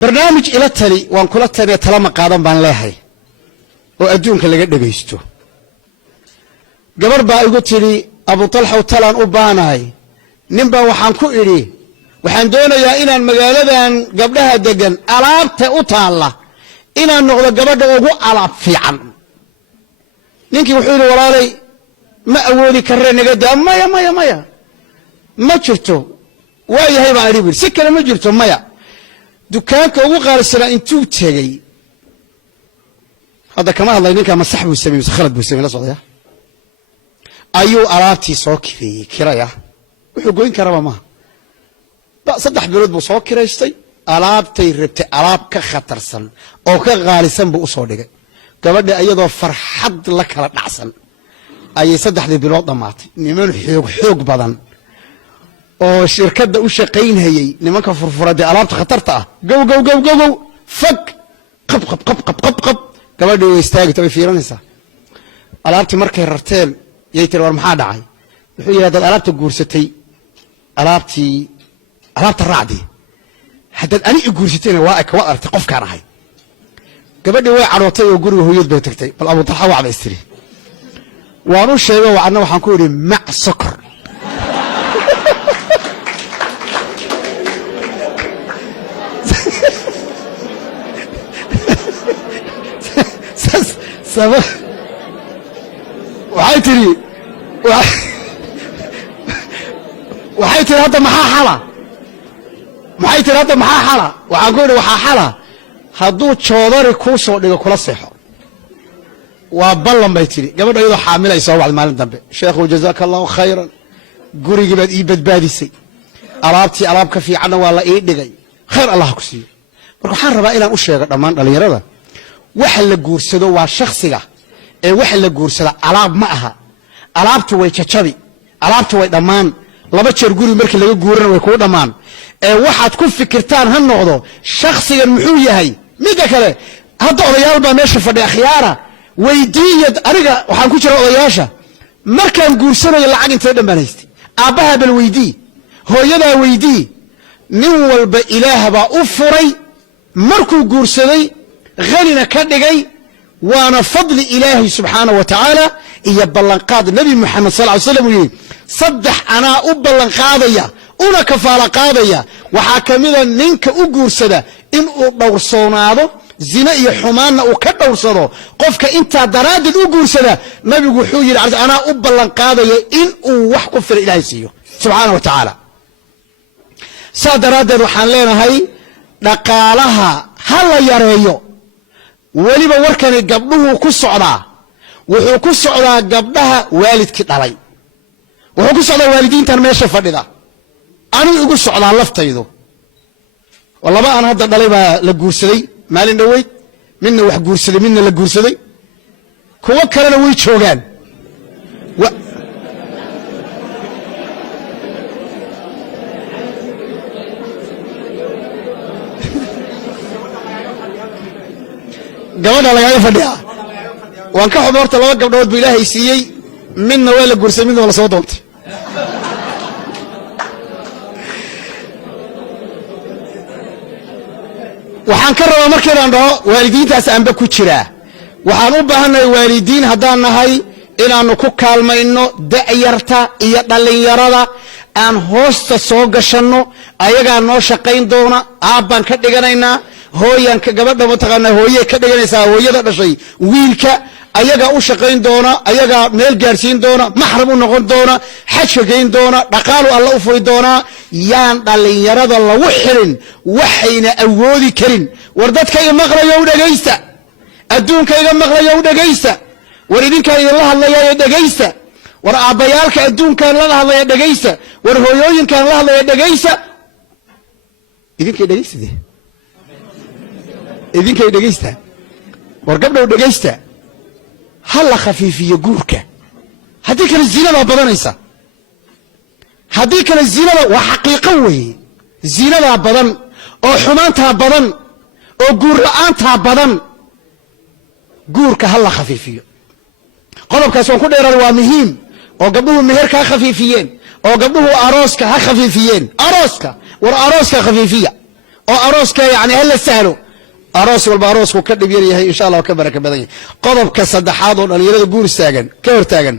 برنامج إلى التالي وان كل التالي تلام قادم بان لهي وأدونك اللي قد بيستو قبر با يقول لي أبو طلحة وطلان أباناي نمبا وحان كؤري وحان دونا يا إنا المقالة قبلها دقن ألاب تأطالة إنا النغضة قبر دقو ألاب في عن نينكي وحولي ورالي ما أولي كررني قد مايا ما شفتو واي هاي ما أريبل سكنا ما جرتو مايا دكانك ugu qaalisanaa intuu tagay hada kama hadlay ninka masax buu sameeyay khalad buu sameeyay la socday ayuu alaabtii soo kiraya wuxuu goyn karaba ma ba saddex bilood buu soo kireystay alaabtay rabtay alaab ka khatarsan oo ka qaalisan buu u soo dhigay gabadha iyadoo farxad la kala dhacsan ayay saddexdii bilood dhamaatay niman xoog badan oo shirkadda u shaqeynayay nimanka furfurada alaabta khatarta ah gow fak qab gabadhu way istaagtay way fiirinaysaa alaabtii markay rarteen yay tir war maxaa dhacay wuxuu yiraahdaa alaabta guursatay alaabta raacdi hadda ani guursatayna waa ka artay qof ka rahay gabadhu way carootay oo guriga hooyad bay tagtay bal Abu Talha waa istiri waanu sheegay waana waxaan ku yiri mac sokor سبب وحيتري هذا محا حلا وحيتري هذا محا حلا وعقول وحا حلا هدو تشودري كوسو دغ كلا سيخو وبلن بيتري قبل ايدو حامله يسو بعد مالين دنب شيخ جزاك الله خيرا غوريغي باد اي بدباديسي alaabtii alaab ka fiican waa la ii dhigay khayr Allah ku siiyo marka waxaan rabaa inaan u sheego dhamaan dhalinyarada waxa la guursado waa shakhsiga ee waxa la guursada alaab ma aha alaabtu way jajabi alaabtu way dhamaan laba jeer guri markii laga guurana way ku dhamaan ee waxaad ku fikirtaan han noqdo shakhsigan muxuu yahay mid kale hadda odayaal baa meesha fadhiya khiyaara weydiiyad aniga waxaan ku jira odayaasha markaan guursanayo lacag intee dhammaanaystay aabaha bal weydii hooyada weydii nin walba ilaaha baa u furay markuu guursaday غنينا كدغاي وانا فضل الله سبحانه وتعالى يا بلنقاد النبي محمد صلى الله عليه وسلم صدح انا وبلنقاديا una kafaala qaadaya waxa kamida ninka u guursada in uu dhowrsoonaado zina iyo xumaana uu ka dhowrsado qofka inta daraadid u guursada nabigu wuxuu yiri ana u ballan qaadaya in uu wax ku fir Ilaahay siiyo subhanahu wa ta'ala saadaraadid waxaan leenahay dhaqaalaha hala yareeyo waliba warkani gabdhuhu ku socdaa wuxuu ku socdaa gabdhaha waalidkii dhalay wuxuu ku socdaa waalidiintan meesha fadhida anigu ugu socdaa laftaydu walaba aan hadda dhalay baa la guursaday maalin dhaweyd midna wax guursaday midna la guursaday kuwa kalena way joogaan gabadha laga fadhiya waan ka xumoorta laba gabdhood buu Ilaahay siiyay midna waa la guursaday midna waa la soo doontay waxaan ka rabaa markaan dhaho waalidiintaas aanba ku jira waxaan u baahanahay waalidiin haddaan nahay inaanu ku kaalmayno da'yarta iyo dhalinyarada aan hoosta soo gashanno ayaga noo shaqayn doona aabban ka dhiganaynaa hooyanka gabadha mataqaana hooyay ka dhiganaysaa hooyada dhashay wiilka ayaga u shaqayn doona ayaga meel gaarsiin doona mahram u noqon doona xajka geyn doona dhaqaalo alla u furi doona yaan dhalinyarada lagu xirin waxayna awoodi karin war dadkayga maqlayo dhageysta adduunkayga maqlayo dhageysta war idinkayga la hadlayo dhageysta war aabayaalka adduunkan la hadlayo dhageysta war hooyooyinkan la hadlayo dhageysta idinkay dhageysade idinkay dhageysta war gabdhow dhageysta hal khafiifiyo guurka hadii kale zinada badanaysa hadii kale zinada waa xaqiiqo weey zinada badan oo xumaanta badan oo guur la'aanta badan guurka hal khafiifiyo qodobkaas oo ku dheerar waa muhiim oo gabdhuhu meherka khafiifiyeen oo gabdhuhu arooska ha khafiifiyeen arooska war arooska khafiifiya oo arooska yani hal sahlo aroos walba aroosku ka dhib yar yahay insha Allah ka baraka badan yahay qodobka saddexaad oo dhalinyarada guur istaagan ka hortaagan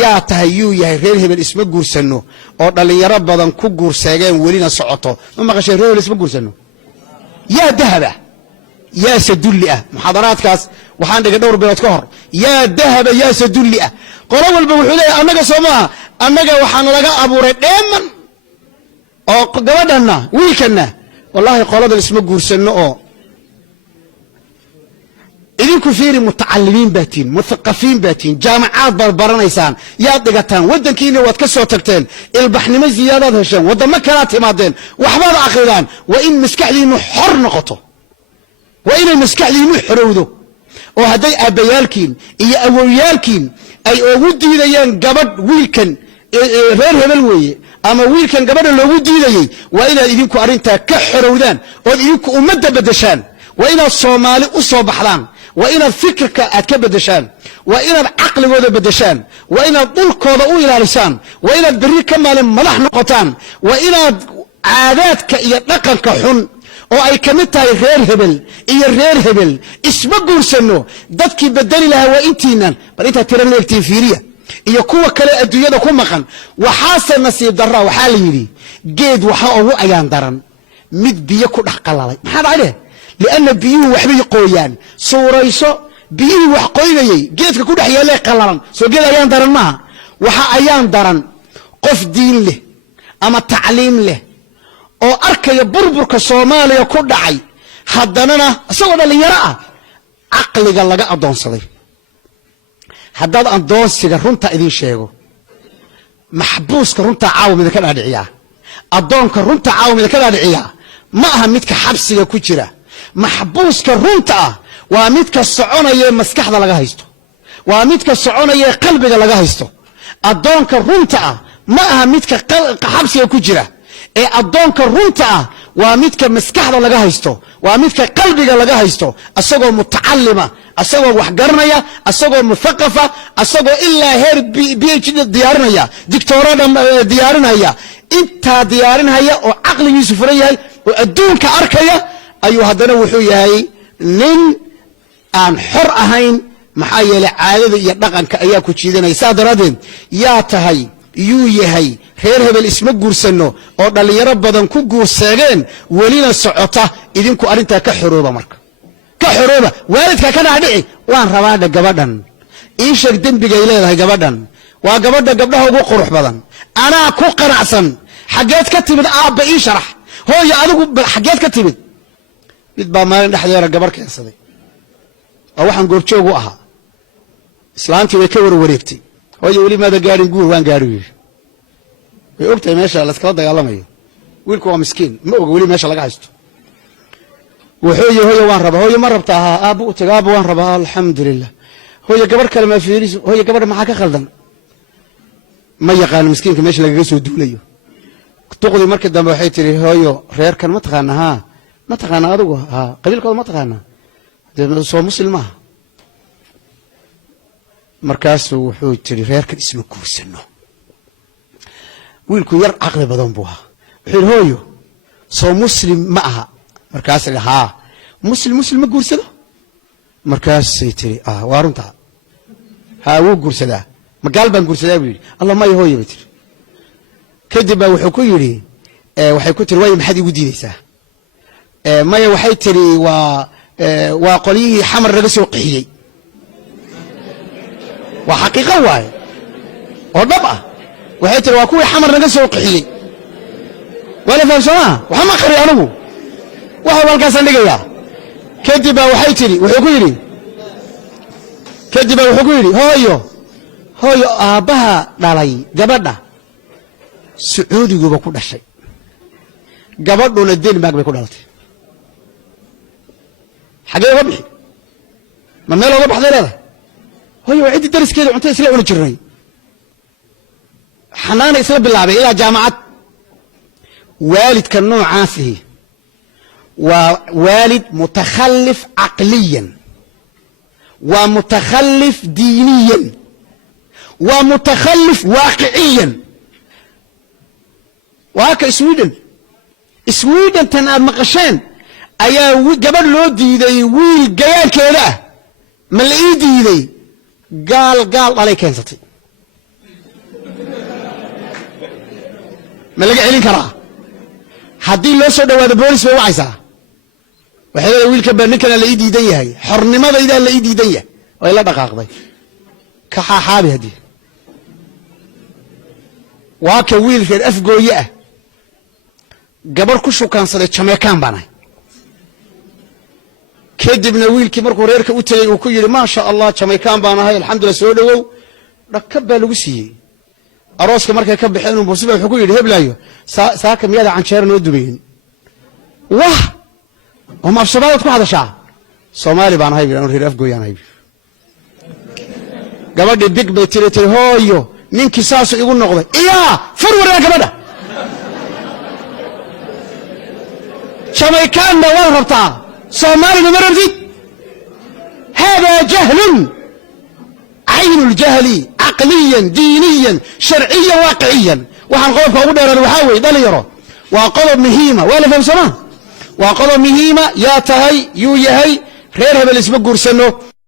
yaa tahay yuu yahay reer hebel isma guursano oo dhalinyaro badan ku guursaageen welina socoto ma maqashay reer hebel isma guursano yaa dahaba yaa sadulli ah muxaadaraadkaas waxaan dhigay dhowr bilood ka hor yaa dahaba yaa sadulli ah qolo walba wuxuu leeyahay annaga Soomaa annaga waxaan laga abuuray dheeman oo gabadhana wiilkana wallahi qolada isma guursano oo idinku fiiri mutacallimiin baatiin muthaqafiin baatiin jaamacaad baranaysaan yaa dhigataan wadankiina waad ka soo tagteen ilbaxnimo ziyaadad hesheen wadamo kala timaadeen waxbaad aqridaan waa in maskaxdiinu xor noqoto waa inay maskaxdiinu xorowdo oo haday abayaalkiin iyo awowyaalkiin ay ugu diidayaan gabadh wiilkan reer hebel weeye ama wiilkan gabadha loogu diidayay waa inaad idinku arintaa ka xorowdaan oo idinku ummadda bedeshaan waa inaad Soomaali u soo baxdaan waa inaad fikirka aad ka bedeshaan waa inaad aqligooda bedeshaan waa inaad dhulkooda u ilaalisaan waa inaad bari ka maalin madax noqotaan waa inaad caadaadka iyo dhaqanka xun oo ay kamid tahay reer hebel iyo reer hebel isma guursano dadkii bedeli lahaa waa intiinan bal inta tira leegtiin fiiriya iyo kuwa kale adduunyada ku maqan waxaase nasiib darra waxaa la yiri geed waxa ugu ayaan daran mid biyo ku dhax qalalay maxaa dhacay لأن بيوه وحبي قويان صوريسو بيوه وحقويني جيتك كل حيالي قلران سو جيد أيان دارن معها وحا أيان دارن قف دين له أما تعليم له أو أركا يبربرك صومالي كل عي حدنا سوى اللي يرأى عقلي قال لك أدون صدي حداد أدون سيجا رنتا إذين شيغو محبوس كرنتا عاوم إذا كان أدعياه أدون كرنتا عاوم إذا كان أدعياه معها ميتك حبسي كجرة محبوس كرنتا وميتك الصعونية مسكحة لغا هيستو وميتك الصعونية قلبك لغا هيستو أدون كرنتا معها ميتك حبسي كجرة أدون كرنتا وميتك مسكحة لغا هيستو وميتك قلبك لغا هيستو أساقو متعلمة أساقو وحقرنية أساقو مثقفة أساقو إلا هير بي ديارنية دكتورة ديارنية انت ديارنية وعقل يوسفرية وأدونك أركية أيها هدنا وحوياي نين أن حر أهين محايا لعادة يطلقن كأياكو تشيدنا يساد رادين يا تهي يو يهي خير هبل اسمك قرسنو أو دالي يربضان كو قرساقين ولينا السعطة إذنكو أرنتا كحروبة مرك كحروبة والدك كان عدعي وان روادا قبادان إيشك دنبي قيلة هاي قبادان وقبادا قبلها وقو قروح بدان أنا كو قرعسن حاجات كتبت أعب إيشرح هو يعلقوا حاجات كتبت midbaa maalin dhaxdeera gabar keensaday oo waxaan goorjoog u ahaa islaantii way ka warwareegtay hooyo wali maada gaarin guur waan gaariyay way ogtay meesha la iska dagaalamayo wiilku waa miskiin ma oga wali meesha laga haysto hooyo waan rabaa hooyo ma rabtaa aabu tagaaba waan rabaa alxamdulillah hooyo gabar kale ma fiiriso hooyo gabar maxaa ka khaldan ma yaqaan miskiinka meesha laga soo duulayo tuqdi markii dambe waxay tiri hooyo reerkan ma taqaanaa ما تقانا أدوه قبيل كذا ما تقانا سو مسلم مركز وحوي تري غيرك اسمه كوسنو ويلكو ير عقل بدن بوها حين هويو سو مسلم معها مركز ها مسلم كوسنو مركز تري وارنتا ها هو كوسدا ما قلبا كوسدا بيقول الله ما يهوي بتر كذب وحكو يري وحكو تري واي محد يودينيسا ما يوحي تري وقليه حمر رقص وقحيي وحقيقة واي وضبع وحي تري وكوي حمر رقص وقحيي ولا فهم سماه وحما قري أنه وهو القاسم لقيا كذب وحي تري وحكويري كذب وحكويري هويو آبها دالي قبضنا سعودي يقول كل شيء قبضنا الدين ما بيكون هالتي حاجة وضبحي ما ماله وضبح ذا هو عندي درس كذا وانت يسلق ونجرني حنان يسلق باللعبة إلى جامعة والد كان نوع عافيه ووالد متخلف عقليا ومتخلف دينيا ومتخلف واقعيا وهكا سويدن تنقل مقشان ayaa gabadh loo diiday wiil gayaankeeda ah ma la ii diiday gaal dhalay keensatay ma laga celin karaa haddii loo soo dhawaado boolis bay wacaysaa waxay leedahay wiilka baa ninkana la ii diidan yahay xornimadaydaa la ii diidan yahay way la dhaqaaqday ka xaaxaabi haddii waa ka wiilkeed afgooye ah gabar ku shukaansaday Jamaican baan ahay kadibna wiilkii markuu reerka u tagay uu ku yiri ma sha Allah Jamaican baan ahay alxamdulillah soo dhawow dhakab baa lagu siiyey arooska markay ka baxeen uu musiba wuxuu ku yiri heblaayo saaka miyada canjeer noo dubayeen wah وما بشباب تكون هذا شعب صومالي بان هاي بيران ريف قويان هاي قبل دي بيك بيتريتي هويو نين كساسو يقول نقضي إياه فرور يا قبل شميكان نوال ربطا صومالي نمرر دي هذا جهل عين الجهل عقليا دينيا شرعيا واقعيا وحن قولك أقول لنا الوحاوي ده اللي يرى وقضب مهيمة ولا فهم سمان وقضب مهيمة يا تهي يو يهي غيرها بالاسم قرسنو